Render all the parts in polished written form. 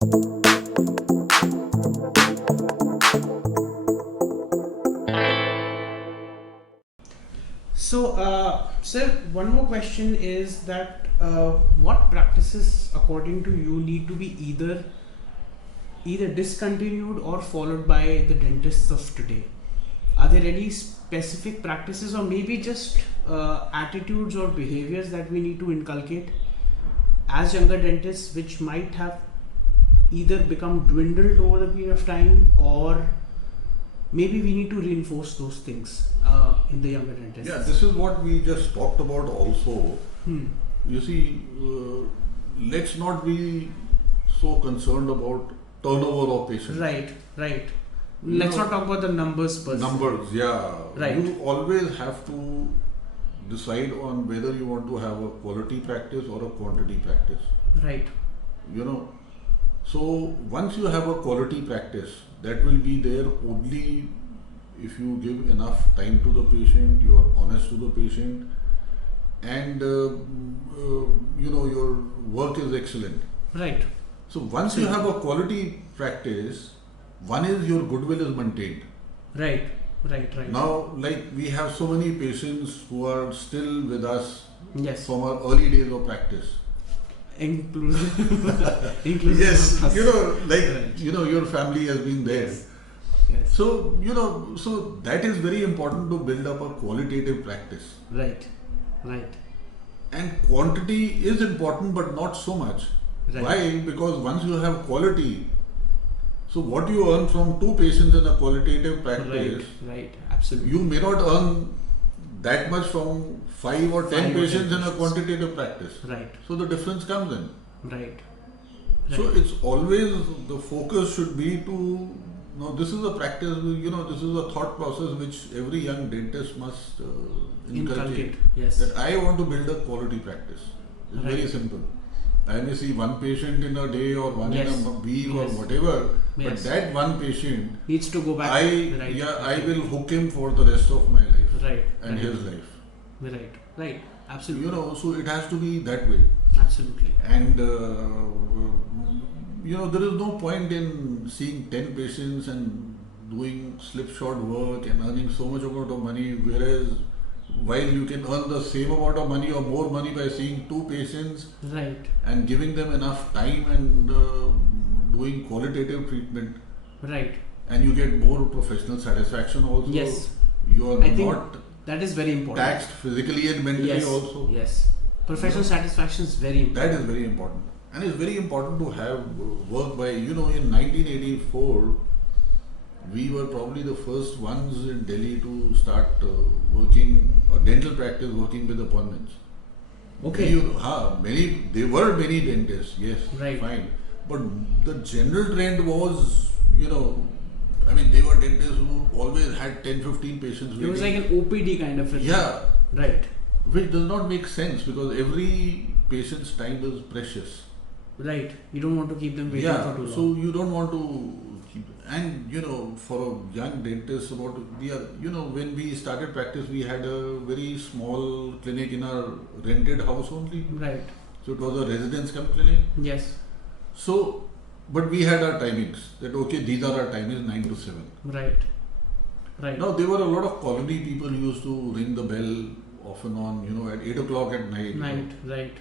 So, sir, one more question is that what practices, according to you, need to be either discontinued or followed by the dentists of today? Are there any specific practices, or maybe just attitudes or behaviors that we need to inculcate as younger dentists, which might have either become dwindled over the period of time, or maybe we need to reinforce those things in the younger dentists? Yeah, this is what we just talked about also. You see, let's not be so concerned about turnover of patients. Right. Let's not talk about the numbers per se. Numbers, yeah. Right. You always have to decide on whether you want to have a quality practice or a quantity practice. Right. So once you have a quality practice, that will be there only if you give enough time to the patient, you are honest to the patient, and your work is excellent. Right. So once you have a quality practice, one is your goodwill is maintained. Right. Now, like we have so many patients who are still with us Yes. from our early days of practice. Inclusive. Yes, of us. like Right. your family has been there. Yes. So so that is very important to build up a qualitative practice. Right. And quantity is important, but not so much. Right. Why? Because once you have quality, so what you earn from 2 patients in a qualitative practice, Right. Absolutely. you may not earn that much from 5 or 10 5 or 10 patients in a patients. quantitative practice. Right. So the difference comes in. Right. So it's always the focus should be to this is a practice. This is a thought process which every young dentist must inculcate. Yes. That I want to build a quality practice. It's very Right. simple. I may see one patient in a day or one Yes. in a week or Yes. Whatever, but Yes. that one patient, Needs to go back. I will hook him for the rest of my life Right. and his life. Right. Absolutely. So it has to be that way. Absolutely. And there is no point in seeing 10 patients and doing slipshod work and earning so much amount of money, whereas while you can earn the same amount of money or more money by seeing 2 patients Right. and giving them enough time and doing qualitative treatment, Right. and you get more professional satisfaction also. Yes. You are I think not that is very important. taxed physically and mentally Yes. also. Yes. Professional satisfaction is very important. That is very important. And it's very important to have work by, in 1984, we were probably the first ones in Delhi to start working, a dental practice working with appointments. Okay. There were many dentists, yes, Right. fine. But the general trend was, they were dentists who always had 10-15 patients It was like waiting. an OPD kind of a thing. Yeah, Right. which does not make sense because every patient's time is precious. Right. You don't want to keep them waiting for too long. So you don't want to keep, and for a young dentist, when we started practice, we had a very small clinic in our rented house only. Right. So it was a residence cum clinic. Yes. So, but we had our timings that these are our timings 9 to 7. Right. Now there were a lot of colony people who used to ring the bell off and on, at 8 o'clock at night. Right.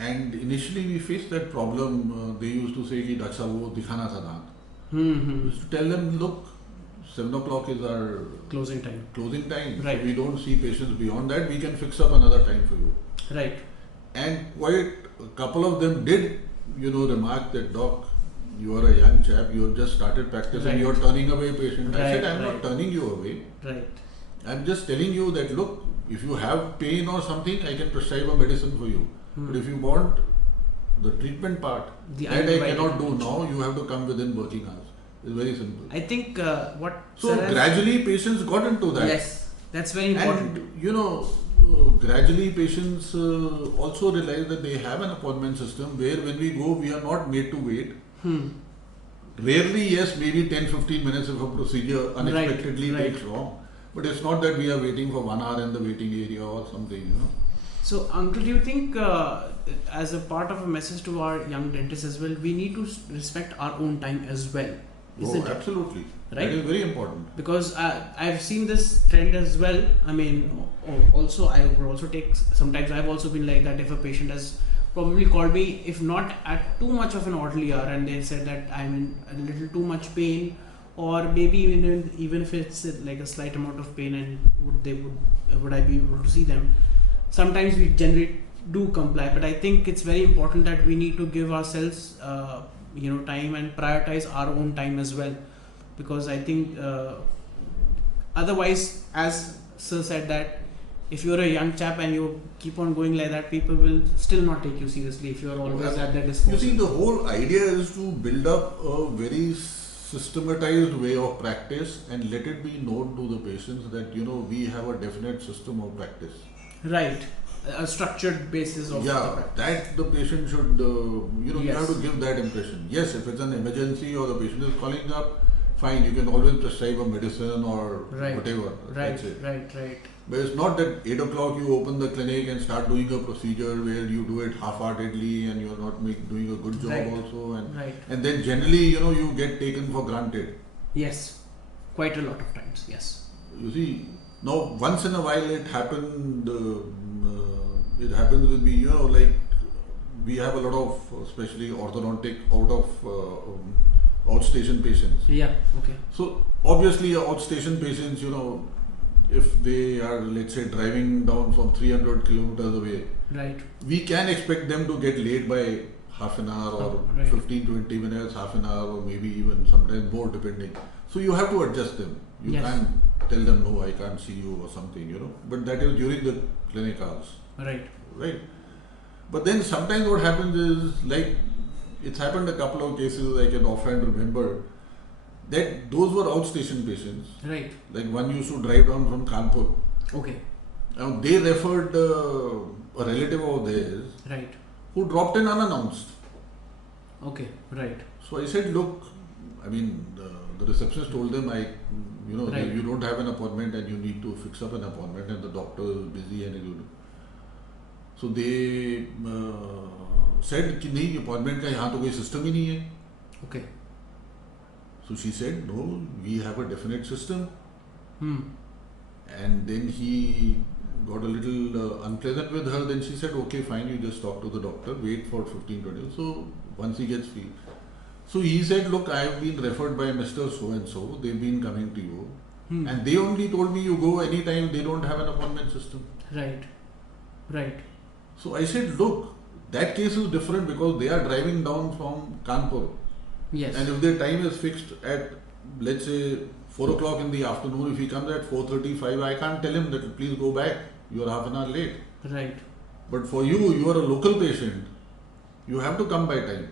And initially we faced that problem. They used to say, "Ki Daksa wo dikhana tha dant." We used to tell them, "Look, 7 o'clock is our Closing time. time. Right. So we don't see patients beyond that. We can fix up another time for you." Right. And quite a couple of them did, remark that, "Doc, you are a young chap. You have just started practice Right. and you are turning away patients." I said, "I'm not Right. turning you away. Right. I'm just telling you that, look, if you have pain or something, I can prescribe a medicine for you. But if you want the treatment part, The that I undivided cannot do attention. now. You have to come within working hours." It's very simple. I think what. So Sir has- gradually patients got into that. Yes. That's very important. And gradually patients also realize that they have an appointment system where when we go, we are not made to wait. Rarely, yes, maybe 10-15 minutes if a procedure unexpectedly Right. takes long. But it's not that we are waiting for 1 hour in the waiting area or something. So, Uncle, do you think, as a part of a message to our young dentists as well, we need to respect our own time as well, Oh, isn't it? absolutely. That Right? is very important. Because I've seen this trend as well. I mean, also I would also take, sometimes I've also been like that. If a patient has probably called me, if not at too much of an early hour, and they said that I'm in a little too much pain, or maybe even if it's like a slight amount of pain, and would I be able to see them? Sometimes we generally do comply, but I think it's very important that we need to give ourselves time and prioritize our own time as well, because I think otherwise, as Sir said, that if you're a young chap and you keep on going like that, people will still not take you seriously if you're always at their You disposal. see, the whole idea is to build up a very systematized way of practice and let it be known to the patients that we have a definite system of practice. Right, a structured basis of the Yeah, practice. that the patient should, you Yes. have to give that impression. Yes, if it's an emergency or the patient is calling up, fine, you can always prescribe a medicine or Right. whatever. Right, That's it. right. But it's not that 8 o'clock you open the clinic and start doing a procedure where you do it half-heartedly and you're not doing a good job Right. also. Right. And then generally, you get taken for granted. Yes, quite a lot of times. Yes. You see, now once in a while it happened, it happens with me, like we have a lot of, especially orthodontic, outstation patients. Yeah. Okay. So obviously outstation patients, if they are, let's say, driving down from 300 kilometers away, Right. we can expect them to get late by half an hour or Oh, right. 15-20 minutes, half an hour, or maybe even sometimes more depending. So you have to adjust them. You Yes. can't tell them, no, I can't see you or something, But that is during the clinic hours, Right. right? But then sometimes what happens is, like, it's happened a couple of cases I can offhand remember, that those were outstation patients. Right. Like one used to drive down from Kanpur. Okay. Now they referred a relative of theirs Right. who dropped in unannounced. Okay. Right. So I said, look, I mean, the receptionist told them, Right. you don't have an appointment and you need to fix up an appointment and the doctor is busy and you. So they said कि नहीं appointment का यहाँ तो कोई system ही नहीं है. Okay. So she said, no, we have a definite system. Hmm. And then he got a little unpleasant with her. Then she said, okay, fine, you just talk to the doctor, wait for 15-20. So once he gets free. So he said, look, I have been referred by Mr. So-and-so. They've been coming to you. Hmm. And they only told me you go anytime. They don't have an appointment system. Right. Right. So I said, look, that case is different because they are driving down from Kanpur. Yes. And if their time is fixed at, let's say, 4 o'clock in the afternoon, if he comes at 4:35, I can't tell him that please go back, you are half an hour late. Right. But for you are a local patient, you have to come by time.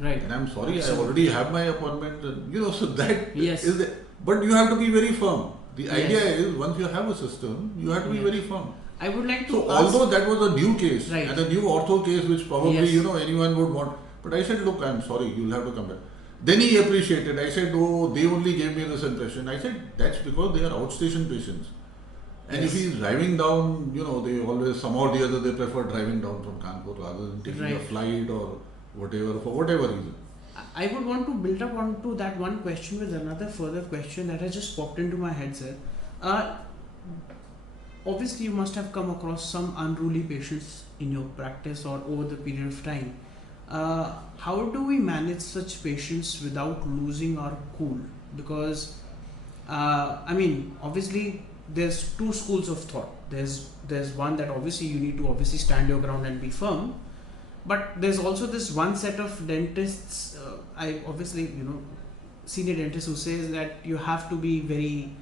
Right. And I'm sorry, I Absolutely. already have my appointment. And, so that Yes. is the, but you have to be very firm. The Yes. idea is once you have a system, you have to be Yes. very firm. I would like to So ask. although that was a new case Right. and a new ortho case which probably Yes. anyone would want, but I said, look, I'm sorry, you'll have to come back. Then he appreciated. I said, oh, they only gave me this impression. I said, that's because they are outstation patients. And if Yes. he's driving down, they always, somehow or the other, they prefer driving down from Kanpur rather than taking a Right. flight or whatever, for whatever reason. I would want to build up onto that one question with another further question that has just popped into my head, sir. Obviously, you must have come across some unruly patients in your practice or over the period of time. How do we manage such patients without losing our cool? Because, obviously, there's two schools of thought. There's one that obviously you need to obviously stand your ground and be firm. But there's also this one set of dentists, senior dentists who says that you have to be very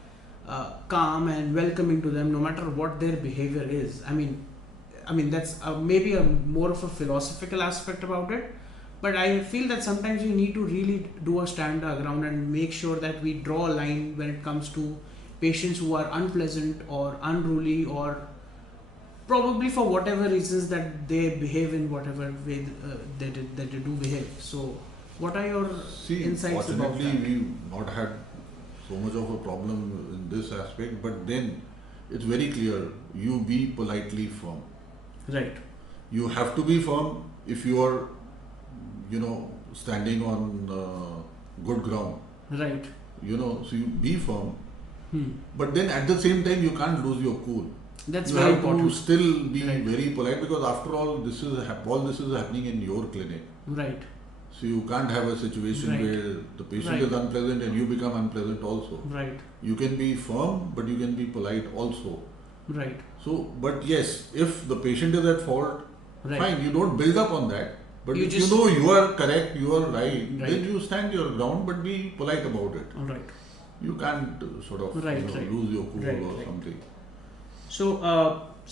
calm and welcoming to them no matter what their behavior is. I mean that's maybe a more of a philosophical aspect about it. But I feel that sometimes we need to really do a stand our ground and make sure that we draw a line when it comes to patients who are unpleasant or unruly or probably for whatever reasons that they behave in whatever way that they do behave. So, what are your See, insights about fortunately, that? we've not had so much of a problem in this aspect, but then it's very clear, you be politely firm. Right. You have to be firm if you are, standing on good ground. Right. So you be firm, Hmm. but then at the same time you can't lose your cool. That's You very have to important. still be Right. very polite, because after all, all this is happening in your clinic. Right. So you can't have a situation Right. where the patient Right. is unpleasant and you become unpleasant also. Right. You can be firm, but you can be polite also. Right. So, but yes, if the patient is at fault, Right. fine, you don't build up on that. But You if just- you know you are correct, you are right, Right. then you stand your ground, but be polite about it. Right. You can't sort of Right, right. lose your cool Right, or right. something. So,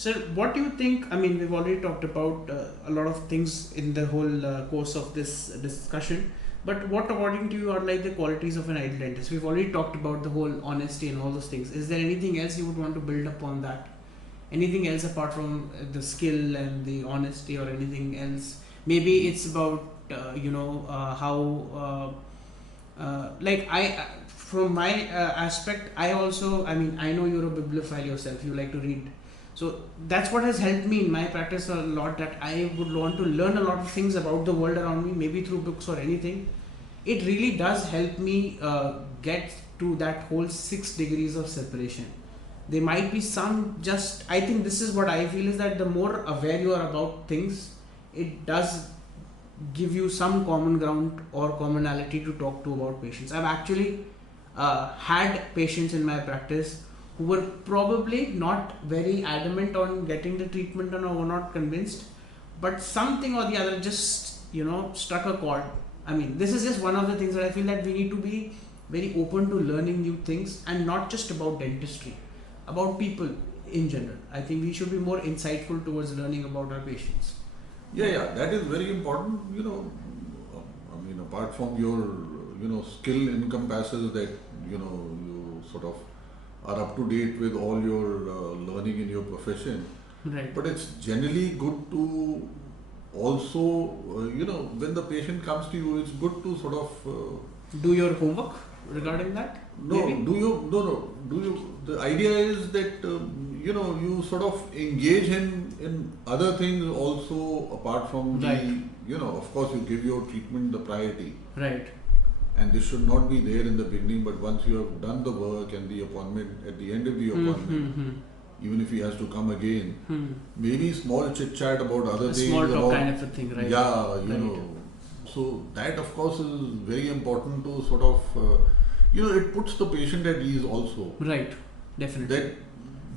sir, what do you think? I mean, we've already talked about a lot of things in the whole course of this discussion. But what, according to you, are like the qualities of an ideal dentist? We've already talked about the whole honesty and all those things. Is there anything else you would want to build upon that? Anything else apart from the skill and the honesty, or anything else? Maybe it's about how like from my aspect, I also, I mean, I know you're a bibliophile yourself, you like to read, so that's what has helped me in my practice a lot, that I would want to learn a lot of things about the world around me, maybe through books or anything. It really does help me get to that whole 6 degrees of separation. There might be some, just I think this is what I feel, is that the more aware you are about things, it does give you some common ground or commonality to talk to about patients. I've actually had patients in my practice who were probably not very adamant on getting the treatment or were not convinced, but something or the other just struck a chord. I mean, this is just one of the things that I feel that we need to be very open to learning new things, and not just about dentistry, about people in general. I think we should be more insightful towards learning about our patients. Yeah, that is very important. I mean, apart from your, skill encompasses that, you sort of are up to date with all your learning in your profession. Right. But it's generally good to also, when the patient comes to you, it's good to sort of Do your homework regarding that? Maybe? the idea is that you sort of engage him in other things also, apart from Right. of course you give your treatment the priority, Right. and this should not be there in the beginning, but once you have done the work and the appointment, at the end of the appointment, even if he has to come again, maybe small chit chat about other A things, small talk about, kind of a thing, right? yeah, Right. so that of course is very important to sort of it puts the patient at ease also, Right. Definitely. that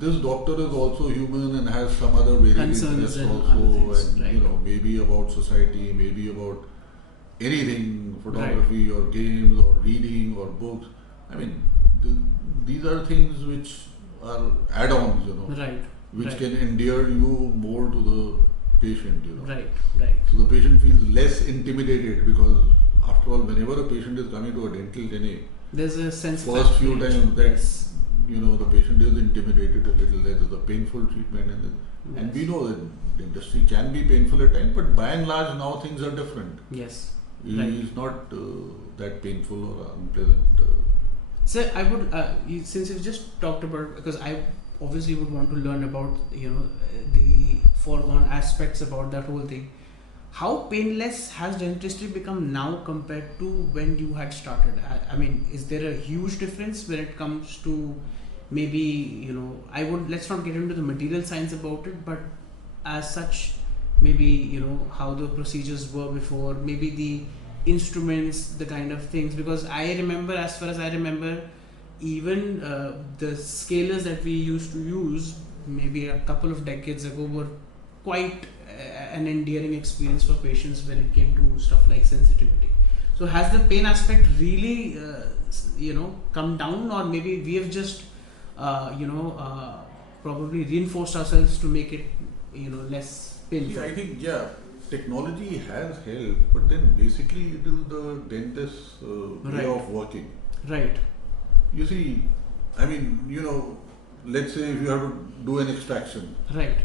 this doctor is also human and has some other varied Concerns interests and also, other things, and right. maybe about society, maybe about anything, photography or games or reading or books. I mean, these are things which are add-ons, Right. which Right. can endear you more to the patient, Right. Right. So the patient feels less intimidated, because after all, whenever a patient is coming to a dental clinic, There's a sense of first few apprehension. times that Yes. the patient is intimidated a little. There is a painful treatment, and we know that the industry can be painful at times, but by and large now things are different. Yes. It Right. is not that painful or unpleasant. Sir, I would, since you've just talked about, because I obviously would want to learn about, the foregone aspects about that whole thing. How painless has dentistry become now compared to when you had started? I mean, is there a huge difference when it comes to maybe, let's not get into the material science about it, but as such, maybe, how the procedures were before, maybe the instruments, the kind of things, because I remember, as far as I remember, even the scalers that we used to use maybe a couple of decades ago were quite an endearing experience for patients when it came to stuff like sensitivity. So has the pain aspect really come down, or maybe we have just probably reinforced ourselves to make it less painful? I think technology has helped, but then basically it is the dentist's way Right. of working. Right. You see, I mean, let's say if you have to do an extraction. Right.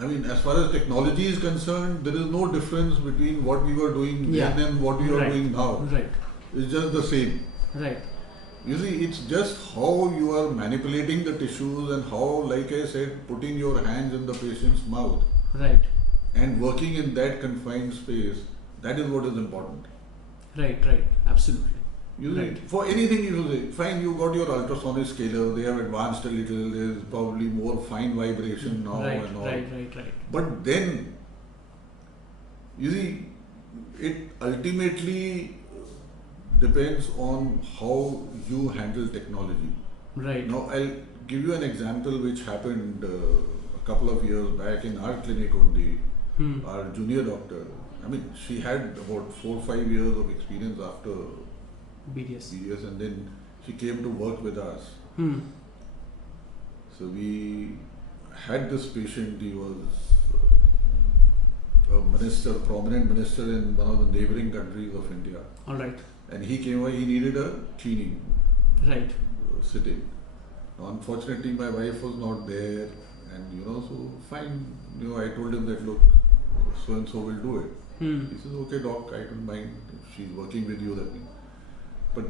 I mean, as far as technology is concerned, there is no difference between what we were doing Yeah. then and what we are Right. doing now. Right. It's just the same. Right. You see, it's just how you are manipulating the tissues and how, like I said, putting your hands in the patient's mouth Right. and working in that confined space, that is what is important. Right. Right. Absolutely. You see, Right. for anything you say, fine, you got your ultrasonic scaler, they have advanced a little, there's probably more fine vibration now Right. and all. Right. But then, you see, it ultimately depends on how you handle technology. Right. Now, I'll give you an example which happened a couple of years back in our clinic only. Hmm. Our junior doctor, I mean, she had about 4 or 5 years of experience after BDS. BDS, and then she came to work with us. Hmm. So we had this patient, he was a minister, prominent minister in one of the neighboring countries of India. All right. And he came over, he needed a cleaning Right. sitting. Now, unfortunately, my wife was not there, and so fine. I told him that, look, so and so will do it. Hmm. He says, okay, doc, I don't mind if she's working with you. That means. But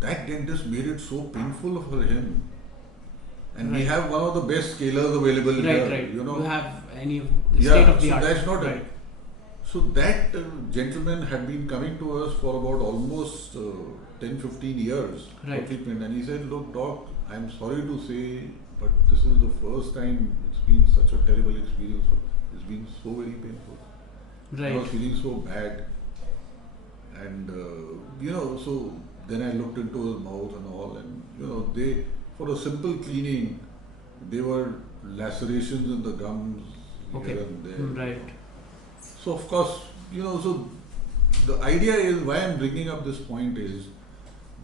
that dentist made it so painful for him. And we Right. have one of the best scalers available here. Right. You have any Yeah, state of the so art. that's not right. So that gentleman had been coming to us for about almost 10-15 years for Right. treatment, and he said, look, doc, I'm sorry to say, but this is the first time it's been such a terrible experience. It's been so very painful. I Right. was feeling so bad, and so then I looked into his mouth and all, and they, for a simple cleaning, they were lacerations in the gums Okay. here and there. Right. So of course, so the idea is, why I'm bringing up this point is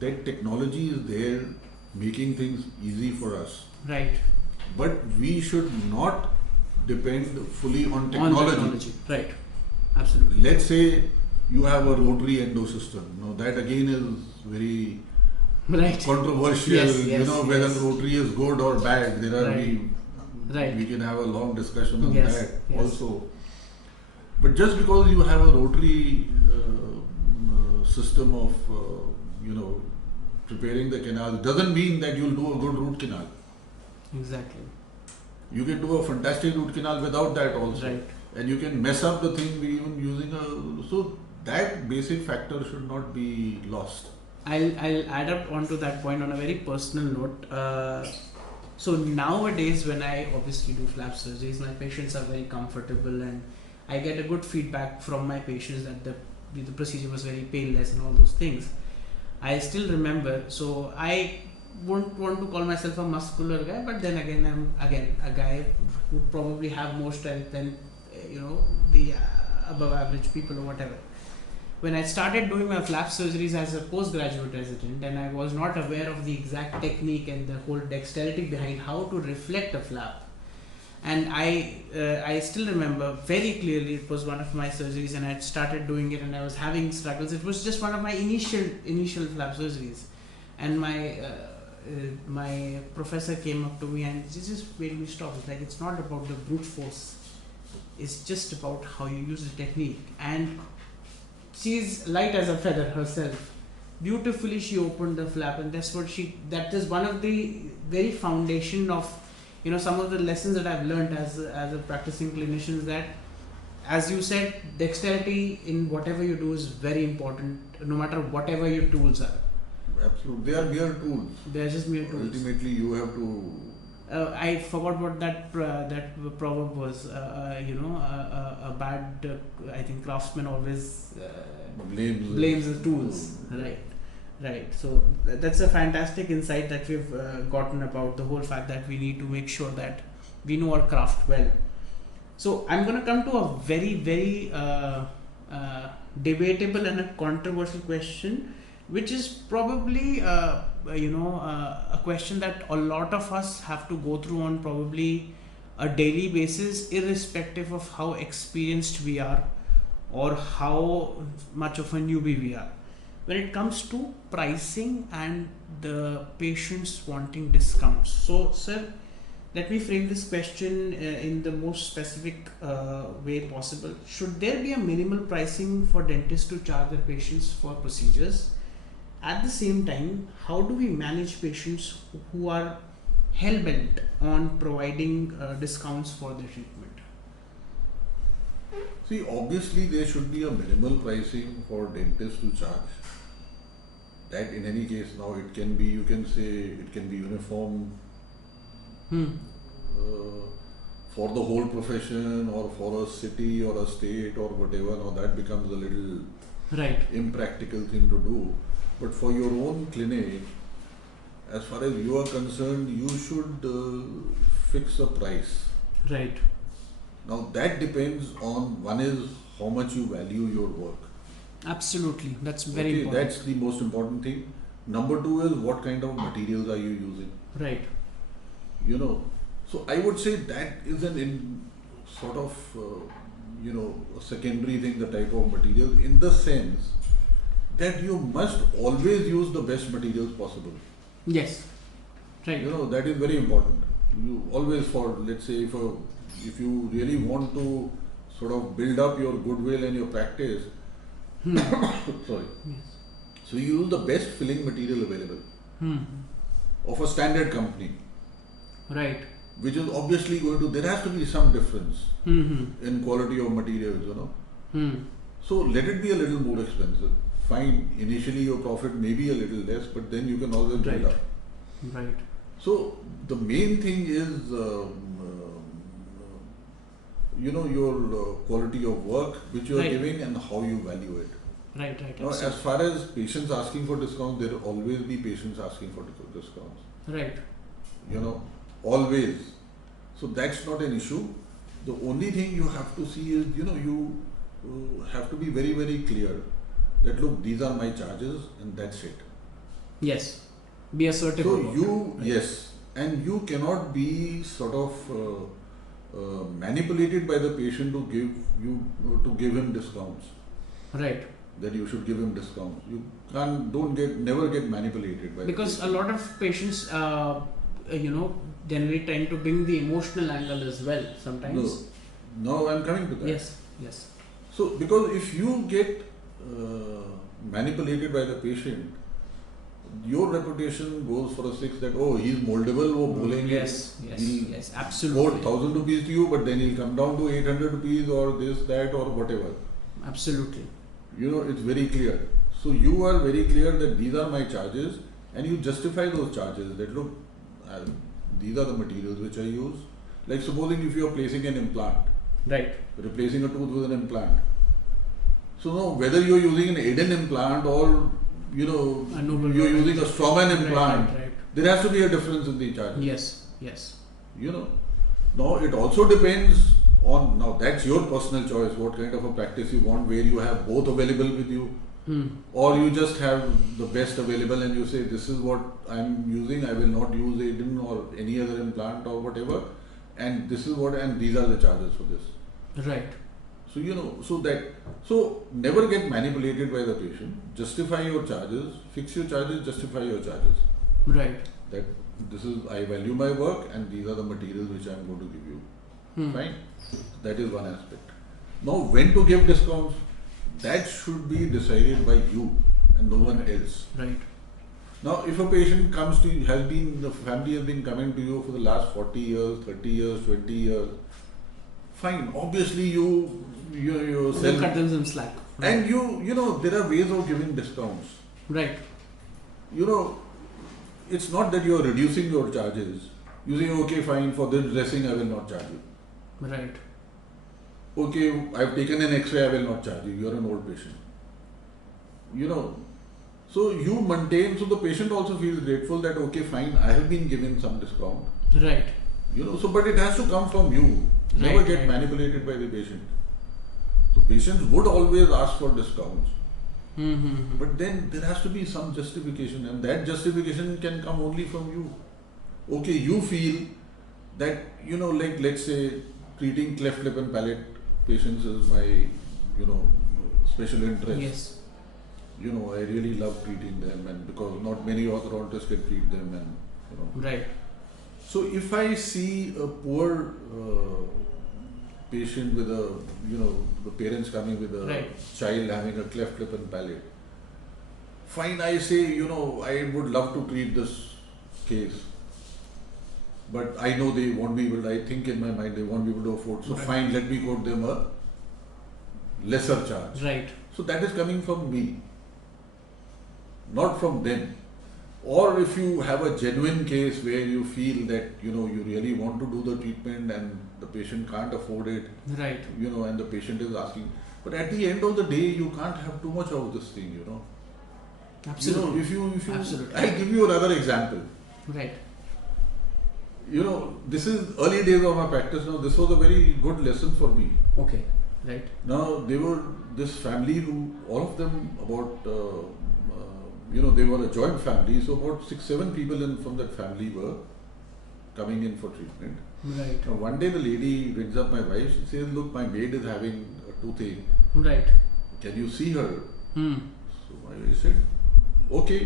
that technology is there making things easy for us, Right. but we should not depend fully on On technology. technology. Right. Absolutely. Let's say you have a rotary endo system. That again is very Right. controversial. Yes, Whether yes. rotary is good or bad. There are Right. Right. we can have a long discussion on Yes, that yes. also. But just because you have a rotary system of preparing the canal doesn't mean that you'll do a good root canal. Exactly. You can do a fantastic root canal without that also. Right. And you can mess up the thing even using so that basic factor should not be lost. I'll add up onto that point on a very personal note. So nowadays, when I obviously do flap surgeries, my patients are very comfortable, and I get a good feedback from my patients that the procedure was very painless and all those things. I still remember, so I won't want to call myself a muscular guy, but then again, I'm again a guy who would probably have more strength than the above average people or whatever. When I started doing my flap surgeries as a postgraduate resident, and I was not aware of the exact technique and the whole dexterity behind how to reflect a flap, and I still remember very clearly, it was one of my surgeries and I had started doing it and I was having struggles. It was just one of my initial flap surgeries, and my professor came up to me and he just made me stop. It's like, it's not about the brute force, it's just about how you use the technique. And she's light as a feather herself. Beautifully she opened the flap, and that is one of the very foundation of some of the lessons that I've learned as a practicing clinician, is that, as you said, dexterity in whatever you do is very important, no matter whatever your tools are. Absolutely, they are mere tools. They are just mere tools. Ultimately, you have to. I forgot what that proverb was. A bad, I think, craftsman always blames the tools. Right. So that's a fantastic insight that we've gotten about the whole fact that we need to make sure that we know our craft well. So I'm going to come to a very, very debatable and a controversial question, which is probably a question that a lot of us have to go through on probably a daily basis, irrespective of how experienced we are or how much of a newbie we are, when it comes to pricing and the patients wanting discounts. So sir, let me frame this question in the most specific way possible. Should there be a minimal pricing for dentists to charge their patients for procedures? at the same time, how do we manage patients who are hell bent on providing discounts for their treatment? See, obviously there should be a minimal pricing for dentists to charge. That in any case now it can be, you can say it can be uniform uh, for the whole profession or for a city or a state or whatever. Now that becomes a little Right. impractical thing to do. But for your own clinic, as far as you are concerned, you should fix a price. Right. Now that depends on, one is how much you value your work. Absolutely. That's very Okay, important. that's the most important thing. Number two is what kind of materials are you using? Right. You know, so I would say that is an sort of a secondary thing, the type of material, in the sense that you must always use the best materials possible. Yes. Right. You know, that is very important. You always, for let's say if you really want to sort of build up your goodwill and your practice, sorry. Yes. So you use the best filling material available Hmm. of a standard company, Right. which is obviously going to, there has to be some difference Hmm. in quality of materials, you know. Hmm. So let it be a little more expensive. Fine, initially your profit may be a little less, but then you can always build Right. up. Right. So the main thing is, your quality of work which you are Right. giving and how you value it. Right. Right. Now, as Absolutely. far as patients asking for discounts, there will always be patients asking for discounts. Right. You know, always. So that's not an issue. The only thing you have to see is, you have to be very, very clear that look, these are my charges and that's it. Yes. Be assertive. So about you, it. yes, and you cannot be sort of manipulated by the patient to give him discounts. Right. That you should give him discounts. You never get manipulated by Because the a patient. lot of patients, generally tend to bring the emotional angle as well sometimes. No, I'm coming to that. Yes. Yes. So, because if you get manipulated by the patient, your reputation goes for a six that, oh, he's moldable, वो बोलेंगे, Yes. Yes. he'll Yes. quote Absolutely. 1,000 rupees to you, but then he'll come down to 800 rupees or this, that, or whatever. Absolutely. You know, it's very clear. So you are very clear that these are my charges, and you justify those charges. That look, these are the materials which I use. Like supposing if you are placing an implant, Right. replacing a tooth with an implant. So now whether you are using an Eden implant or A Noble you're Road. using a Straumann Right, implant, right, right. there has to be a difference in the charges. Yes. Yes. You know. Now it also depends on, now that's your personal choice, what kind of a practice you want, where you have both available with you, or you just have the best available and you say this is what I'm using, I will not use Eden or any other implant or whatever, and this is what, and these are the charges for this. Right. So so never get manipulated by the patient. Justify your charges, fix your charges, justify your charges. Right. That this is, I value my work and these are the materials which I am going to give you. Fine. That is one aspect. Now when to give discounts, that should be decided by you and no one else. Right. Now if a patient comes to you, the family has been coming to you for the last 40 years, 30 years, 20 years, fine. Obviously you They'll sell, cut them some slack. Right. and there are ways of giving discounts. Right. It's not that you are reducing your charges. You say, okay, fine, for this dressing I will not charge you. Right. Okay, I've taken an X-ray, I will not charge you. You are an old patient. So you maintain, so the patient also feels grateful that, okay, fine, I have been given some discount. Right. But it has to come from you. Never Right, get right. manipulated by the patient. So patients would always ask for discounts. But then there has to be some justification, and that justification can come only from you. Okay, you feel that, like let's say treating cleft lip and palate patients is my, special interest. Yes. I really love treating them, and because not many orthodontists can treat them, and Right. So if I see a poor patient with the parents coming with a Right. child having a cleft lip and palate, Fine, I say, I would love to treat this case, but I know they won't be able to, I think in my mind they won't be able to afford. So Right. fine, let me quote them a lesser charge. Right. So that is coming from me, not from them. Or if you have a genuine case where you feel that, you really want to do the treatment and the patient can't afford it, Right. and the patient is asking. But at the end of the day, you can't have too much of this thing, Absolutely. If you, Absolutely. I'll give you another example. Right. This is early days of my practice now. This was a very good lesson for me. Okay. Right. Now, they were this family who, all of them about, they were a joint family. So about 6-7 people from that family were coming in for treatment. Right. Now, one day the lady rings up my wife. She says, "Look, my maid is having a toothache. Right. Can you see her?" Hmm. So my wife said, "Okay.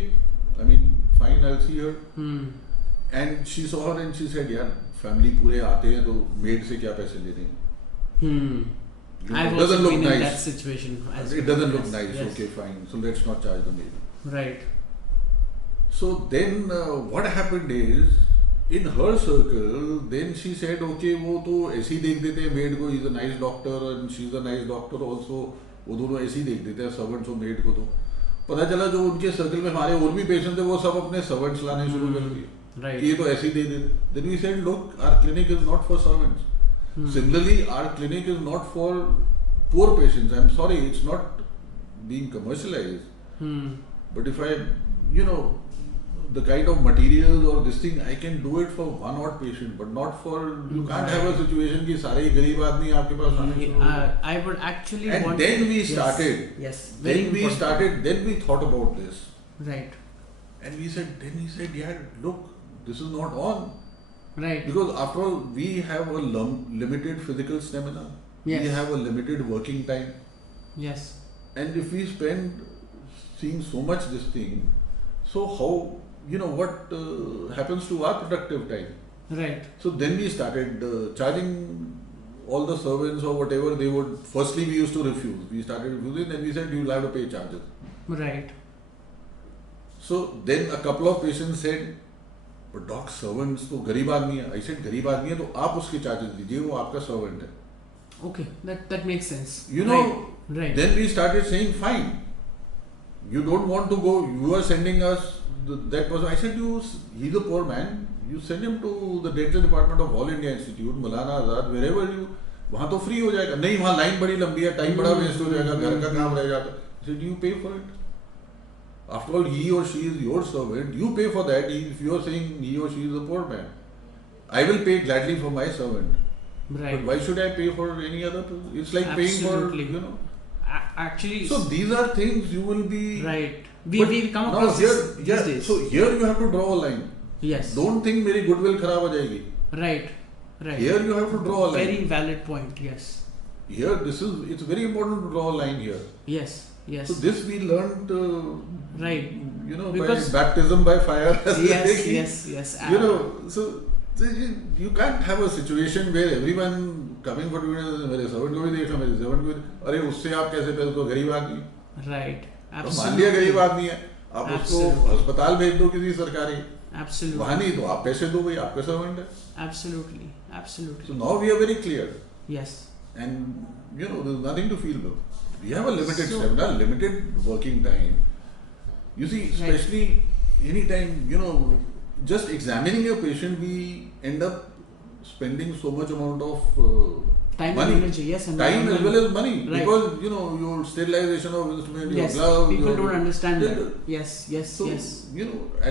I mean, fine, I'll see her." Hmm. And she saw her and she said, "यार, family पूरे आते हैं तो maid से क्या पैसे लेने हैं?" Hmm. I've It doesn't also look been in that nice. situation. As It well. doesn't look Yes, nice. yes. Okay, fine. So let's not charge the maid. Right. So then what happened is, in her circle, then she said, "Okay, वो तो ऐसे ही देख देते हैं maid को. He's a nice doctor and she's a nice doctor also. वो दोनों ऐसे ही देख देते हैं servants और maid को तो." पता चला जो उनके सर्कल में हमारे और भी पेशेंट थे वो सब अपने सर्वेंट्स लाने शुरू कर दिए Right. कि ये तो ऐसे ही दे देते. Then we said, "Look, our clinic is not for servants. Similarly, our clinic is not for poor patients. I'm sorry, it's not being commercialized. Hmm. But if I, the kind of materials or this thing, I can do it for one odd patient, but not for, you can't have a situation कि सारे ही गरीब आदमी आपके पास आने शुरू हो गए. I would actually And want. then we Yes. started. Yes. Very Then we important. started, then we thought about this. Right. And we said, then he said, "Yeah, look, this is not on." Right. Because after all, we have a limited physical stamina. Yes. We have a limited working time. Yes. And if we spend seeing so much this thing, so how, what happens to our productive time? Right. So then we started charging all the servants or whatever they would. Firstly, we used to refuse. We started refusing, then we said, "You'll have to pay charges." Right. So then a couple of patients said, "But doc, servants तो गरीब आदमी है." I said, "गरीब आदमी है तो आप उसके charges दीजिए, वो आपका servant है." Okay. That makes sense. Right. Right. Then we started saying, "Fine, you don't want to go, you are sending us that person." I said, he's a poor man, you send him to the dental department of All India Institute, Maulana Azad, wherever you, वहाँ तो free हो जाएगा. नहीं, वहाँ line बड़ी लंबी है, time बड़ा waste हो जाएगा, घर का काम रह जाता. I said, "You pay for it. After all, he or she is your servant, you pay for that. If you are saying he or she is a poor man, I will pay gladly for my servant. Right. But why should I pay for any other person? It's like Absolutely. paying for, Actually. So these are things you will be. Right. But We come now across here, these days. So here you have to draw a line. Yes. Don't think मेरी goodwill खराब हो जाएगी. Right. Right. Here you have to draw a line. Very valid point. Yes. Here it's very important to draw a line here. Yes. Yes. So this we learned. Right. By baptism by fire. Yes. Yes. Yes. So you can't have a situation where everyone coming for treatment, मेरे servant को भी देखा, मेरे servant को भी, अरे उससे आप कैसे पैसे तो गरीब आदमी. Right. तो मान लिया गरीब आदमी है, आप उसको अस्पताल भेज दो किसी सरकारी. Absolutely. वहाँ नहीं तो आप पैसे दो भाई, आपका servant है. Absolutely. Absolutely. So now we are very clear, Yes. and there's nothing to feel though. We have a limited So- stamina, limited working time. You see, especially anytime, just examining a patient, we end up spending so much amount of Time money. and energy. Yes. And Time as well as money. Right. Because, your sterilization of instrument, Yes. your glove. People don't understand Yeah. that. Yes. Yes. So, yes.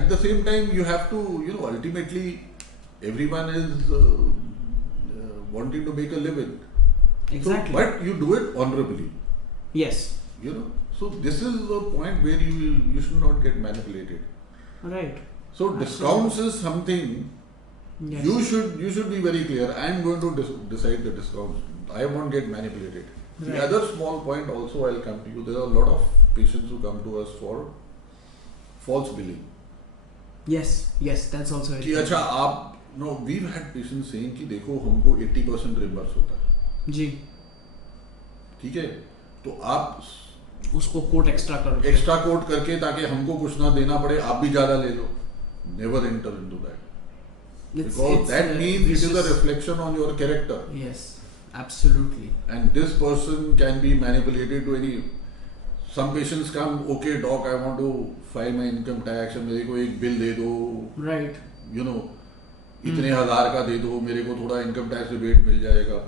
At the same time, you have to, ultimately, everyone is wanting to make a living. Exactly. So, but you do it honorably. Yes. So this is the point where you should not get manipulated. Right. So discounts is something Yes. you should be very clear. I am going to decide the discounts. I won't get manipulated. Right. The other small point also I'll come to you. There are a lot of patients who come to us for false billing. Yes. Yes. That's also कि it. अच्छा आप we've had patients saying कि देखो हमको 80% reimburse होता है. जी. ठीक है, तो आप उसको कोट एक्स्ट्रा करो, एक्स्ट्रा कोट करके ताकि हमको कुछ ना देना पड़े, आप भी ज्यादा ले लो. Never enter into that. Because that means it is a reflection on your character. Yes, absolutely. And this person can be manipulated to any. Some patients come, okay doc, I want to file my income tax, and मेरे को एक bill दे दो. Right. You know, इतने हजार का दे दो, मेरे को थोड़ा income tax rebate मिल जाएगा.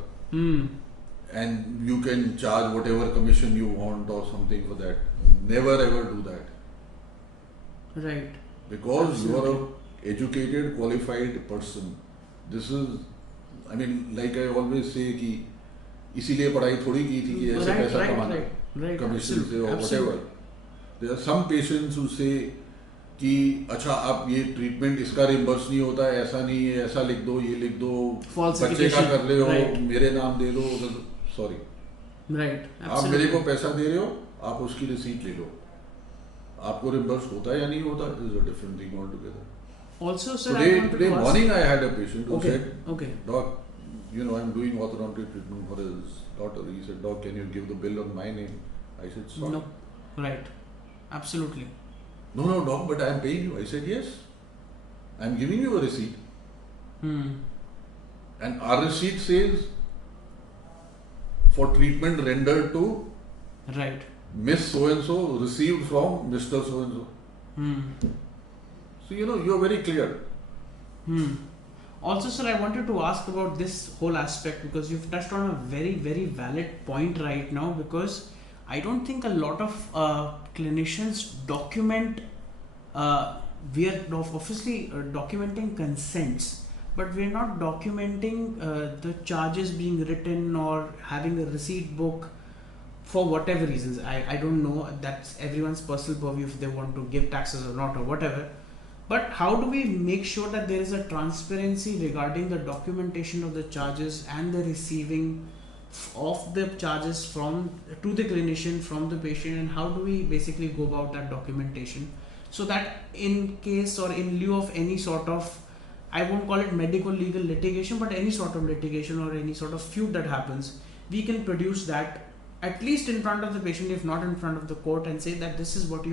And you can charge whatever commission you want or something for that. Never ever do that. Right. Because you are a educated, qualified person. This is, I mean, like I always say कि इसीलिए पढ़ाई थोड़ी की थी कि ऐसे पैसा कमाना, commission से or whatever. There are some patients who say कि अच्छा आप ये ट्रीटमेंट इसका रिम्बर्स नहीं होता है, ऐसा नहीं है, ऐसा लिख दो, ये लिख दो, बच्चे का कर रहे हो, मेरे नाम दे दो. सॉरी, आप मेरे को पैसा दे रहे हो, आप उसकी रिसीट ले लो, आपको रिम्बर्स होता है या नहीं होता, is a different thing all together. Also, sir, today morning I had a patient who okay. said, okay, doc, you know, I'm doing orthodontic treatment for his daughter. He said, doc, can you give the bill on my name? I said, sorry. No, right, absolutely. No, doc, but I'm paying you. I said, yes, I'm giving you a receipt. And our receipt says for treatment rendered to right Miss so and so received from Mr. so and so. So you know, you're very clear. Also, sir, I wanted to ask about this whole aspect because you've touched on a very, very valid point right now, because I don't think a lot of clinicians document, we are obviously documenting consents, but we're not documenting the charges being written or having a receipt book for whatever reasons. I don't know, that's everyone's personal purview if they want to give taxes or not or whatever. But how do we make sure that there is a transparency regarding the documentation of the charges and the receiving of the charges to the clinician from the patient, and how do we basically go about that documentation so that in case or in lieu of any sort of, I won't call it medical legal litigation, but any sort of litigation or any sort of feud that happens, we can produce that at least in front of the patient, if not in front of the court, and say that this is what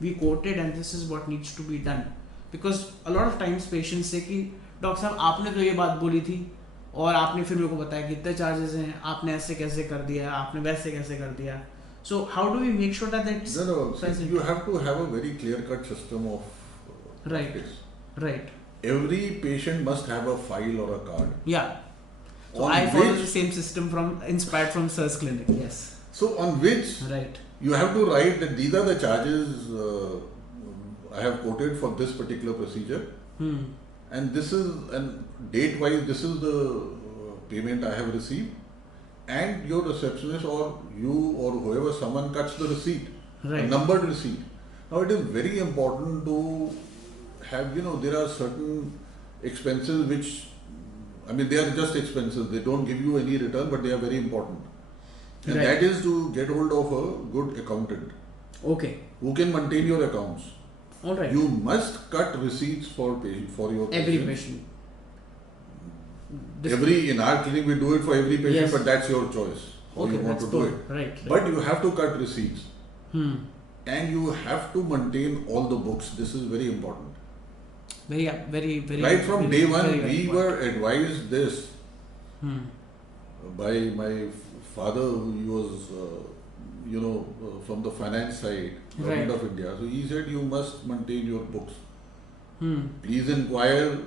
we quoted and this is what needs to be done. Because a lot of times patients say कि doctor साहब आपने तो ये बात बोली थी और आपने फिर मेरे को बताया कितने चार्जेस हैं, आपने ऐसे कैसे कर दिया, आपने वैसे कैसे कर दिया. So how do we make sure that it's you have to have a very clear cut system of right. Every patient must have a file or a card. Yeah. So I follow the same system inspired from Sir's clinic. Yes. So on which you have to write that these are the charges I have quoted for this particular procedure, and this is, and date wise this is the payment I have received, and your receptionist or you or whoever, someone cuts the receipt, a numbered receipt. Now it is very important to have, you know, there are certain expenses which, I mean, they are just expenses, they don't give you any return, but they are very important. And that is to get hold of a good accountant. Okay. Who can maintain your accounts. All right. You must cut receipts for your every patient. In our clinic we do it for every patient, but that's your choice. Okay, you want to do it. Right. But you have to cut receipts. And you have to maintain all the books. This is very important. Very. Right from day one, we were advised this by my father, who was, from the finance side, Government of India. So he said, you must maintain your books. Please inquire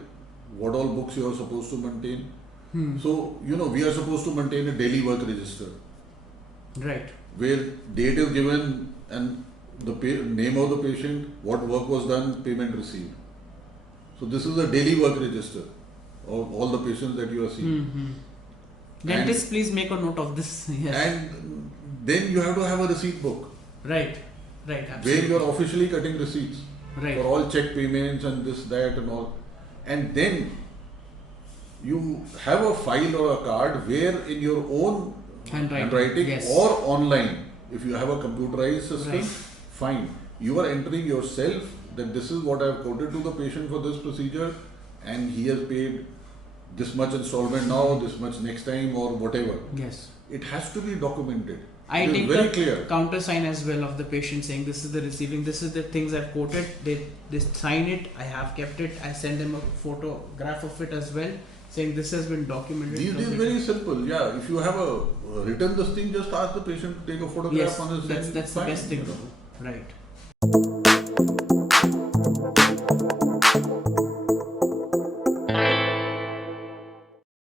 what all books you are supposed to maintain. So, we are supposed to maintain a daily work register. Right. Where date is given and the name of the patient, what work was done, payment received. So this is a daily work register of all the patients that you are seeing. Dentist, please make a note of this. Yes. And then you have to have a receipt book. Right. Absolutely. Where you are officially cutting receipts for all check payments and this, that and all. And then you have a file or a card where in your own handwriting or online, if you have a computerized system, fine. You are entering yourself that this is what I have quoted to the patient for this procedure, and he has paid this much installment now, this much next time, or whatever. Yes. It has to be documented. I It is take very a clear. countersign as well of the patient saying this is the receiving, this is the things I've quoted. They sign it. I have kept it. I send them a photograph of it as well, saying this has been documented. These days very simple. Yeah, if you have a written this thing, just ask the patient to take a photograph Yes, on his that's the fine, best thing you to know. do. Right.